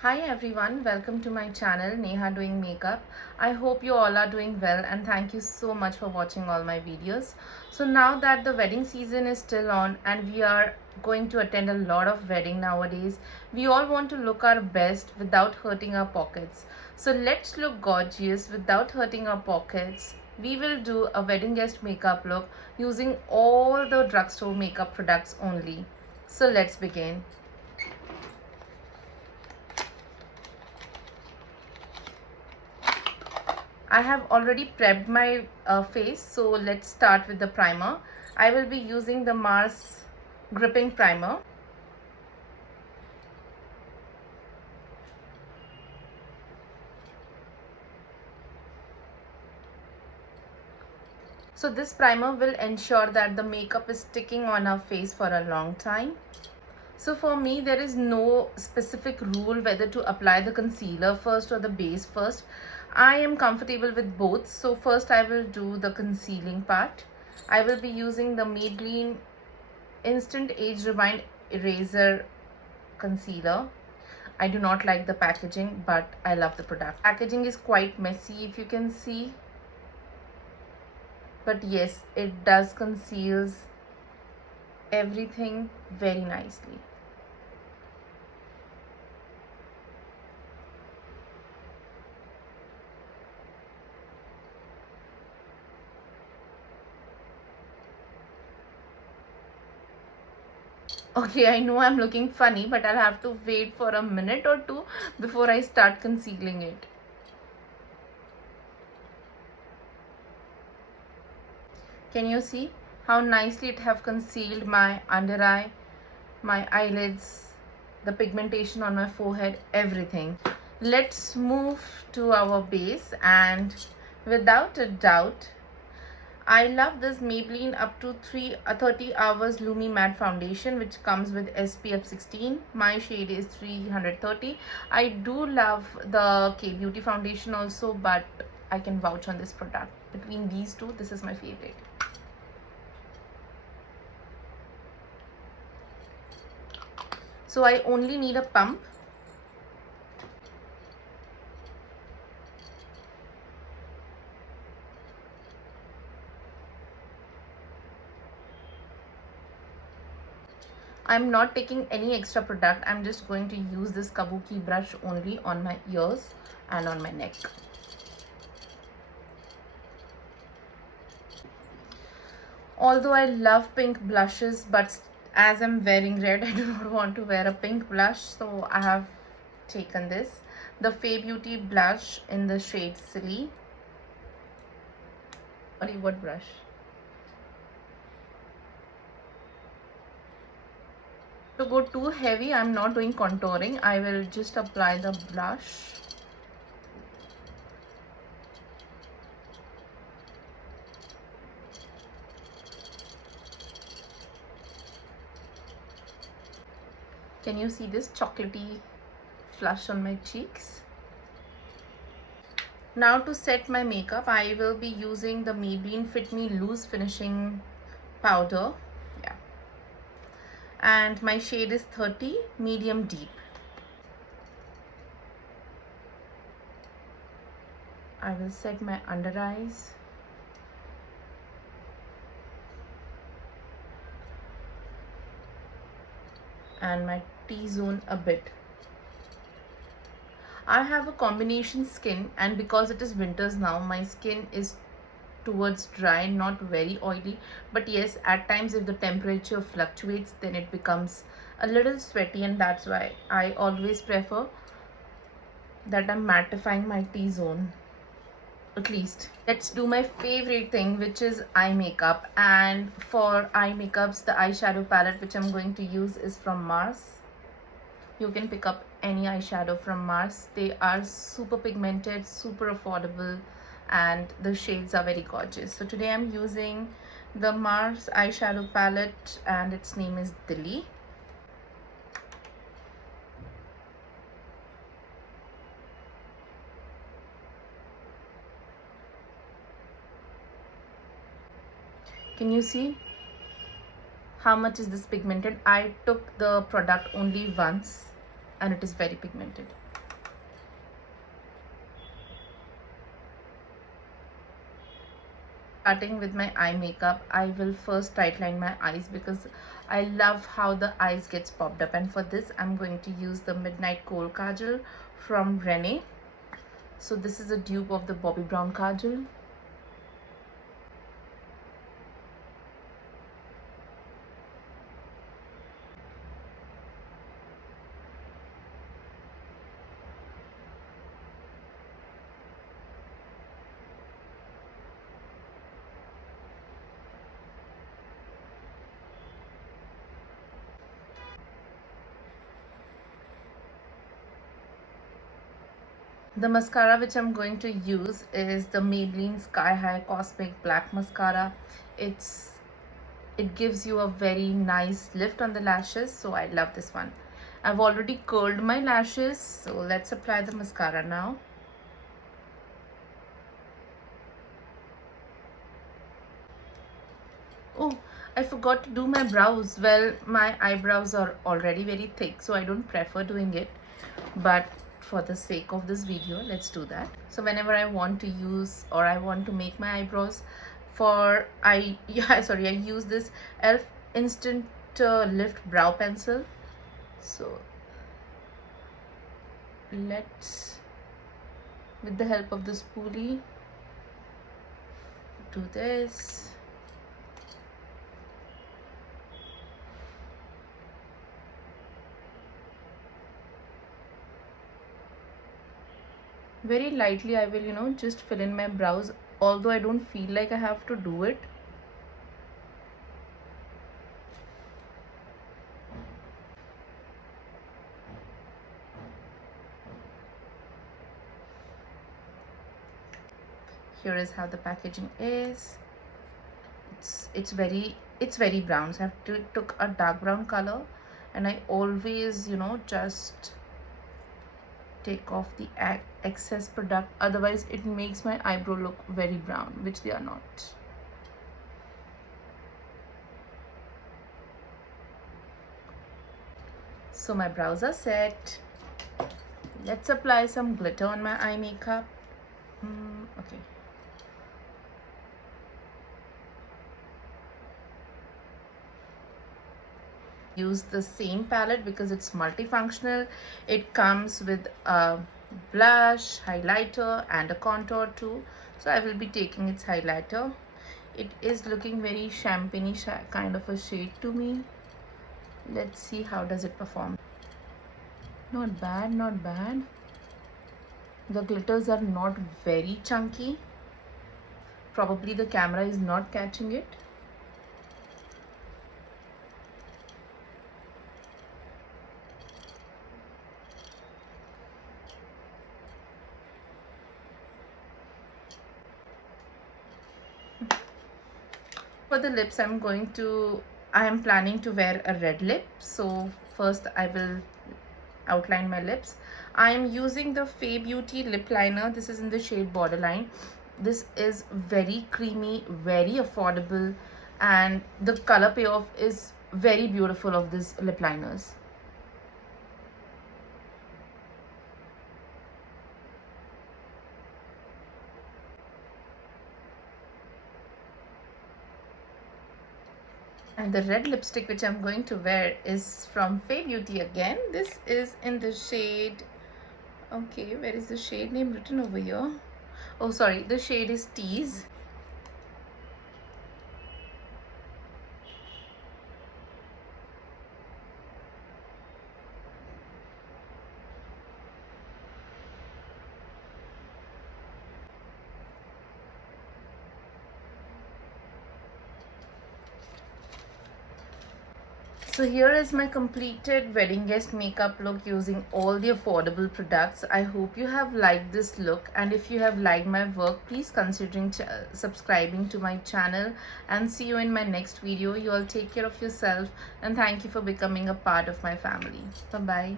Hi everyone, welcome to my channel Neha Doing Makeup. I hope you all are doing well and thank you so much for watching all my videos. So now that the wedding season is still on and we are going to attend a lot of wedding nowadays, we all want to look our best without hurting our pockets. So let's look gorgeous without hurting our pockets. We will do a wedding guest makeup look using all the drugstore makeup products only. So let's begin. I have already prepped my face, so let's start with the primer. I will be using the Mars gripping primer. So this primer will ensure that the makeup is sticking on our face for a long time. So for me, there is no specific rule whether to apply the concealer first or the base first. I am comfortable with both. So first I will do the concealing part. I will be using the Maybelline Instant Age Rewind Eraser Concealer. I do not like the packaging, but I love the product. Packaging is quite messy if you can see. But yes, it does conceals everything very nicely. Okay, I know I'm looking funny, but I'll have to wait for a minute or two before I start concealing it. Can you see how nicely it have concealed my under eye, my eyelids, the pigmentation on my forehead, everything. Let's move to our base, and without a doubt, I love this Maybelline up to 30 hours Lumi Matte Foundation, which comes with SPF 16. My shade is 330. I do love the K Beauty foundation also, but I can vouch on this product. Between these two, this is my favorite. So I only need a pump. I'm not taking any extra product. I'm just going to use this kabuki brush only on my ears and on my neck. Although I love pink blushes, but as I'm wearing red, I do not want to wear a pink blush, so I have taken this, the Fay Beauty blush in the shade Silly. Sorry, what brush? To go too heavy, I'm not doing contouring. I will just apply the blush. Can you see this chocolatey flush on my cheeks? Now to set my makeup, I will be using the Maybelline Fit Me Loose Finishing Powder. Yeah. And my shade is 30, medium deep. I will set my under eyes. And my T-zone a bit. I have a combination skin, and because it is winters now, my skin is towards dry, not very oily, but yes, at times if the temperature fluctuates, then it becomes a little sweaty, and that's why I always prefer that I'm mattifying my T-zone at least. Let's do my favorite thing, which is eye makeup. And for eye makeups, the eyeshadow palette which I'm going to use is from Mars. You can pick up any eyeshadow from Mars. They are super pigmented, super affordable, and the shades are very gorgeous. So today I'm using the Mars eyeshadow palette, and its name is Dilly. Can you see how much is this pigmented? I took the product only once and it is very pigmented. Starting with my eye makeup, I will first tightline my eyes because I love how the eyes gets popped up, and for this I'm going to use the Midnight Kohl Kajal from Rene. So this is a dupe of the Bobbi Brown Kajal. The mascara which I'm going to use is the Maybelline Sky High Cosmic Black Mascara. It gives you a very nice lift on the lashes, so I love this one. I've already curled my lashes, so let's apply the mascara now. Oh, I forgot to do my brows. Well, my eyebrows are already very thick, so I don't prefer doing it, but for the sake of this video, let's do that. So whenever I want to use or I want to make my eyebrows, I use this elf instant lift brow pencil. So let's, with the help of the spoolie, do this. Very lightly I will just fill in my brows, although I don't feel like I have to do it. Here is how the packaging is. It's very brown, so I have took a dark brown color, and I always just take off the excess product, otherwise it makes my eyebrow look very brown, which they are not. So my brows are set. Let's apply some glitter on my eye makeup. Okay. Use the same palette because it's multifunctional. It comes with a blush, highlighter, and a contour too. So I will be taking its highlighter. It is looking very champagne-y kind of a shade to me. Let's see how does it perform. Not bad, not bad. The glitters are not very chunky. Probably the camera is not catching it. For the lips, I am planning to wear a red lip. So first I will outline my lips. I am using the Fay Beauty lip liner. This is in the shade Borderline. This is very creamy, very affordable, and the color payoff is very beautiful of these lip liners. And the red lipstick which I'm going to wear is from Fay Beauty again. This is in the shade, okay, where is the shade name written over here? Oh sorry, the shade is Tease. So here is my completed wedding guest makeup look using all the affordable products. I hope you have liked this look, and if you have liked my work, please consider subscribing to my channel, and see you in my next video. You all take care of yourself, and thank you for becoming a part of my family. Bye bye.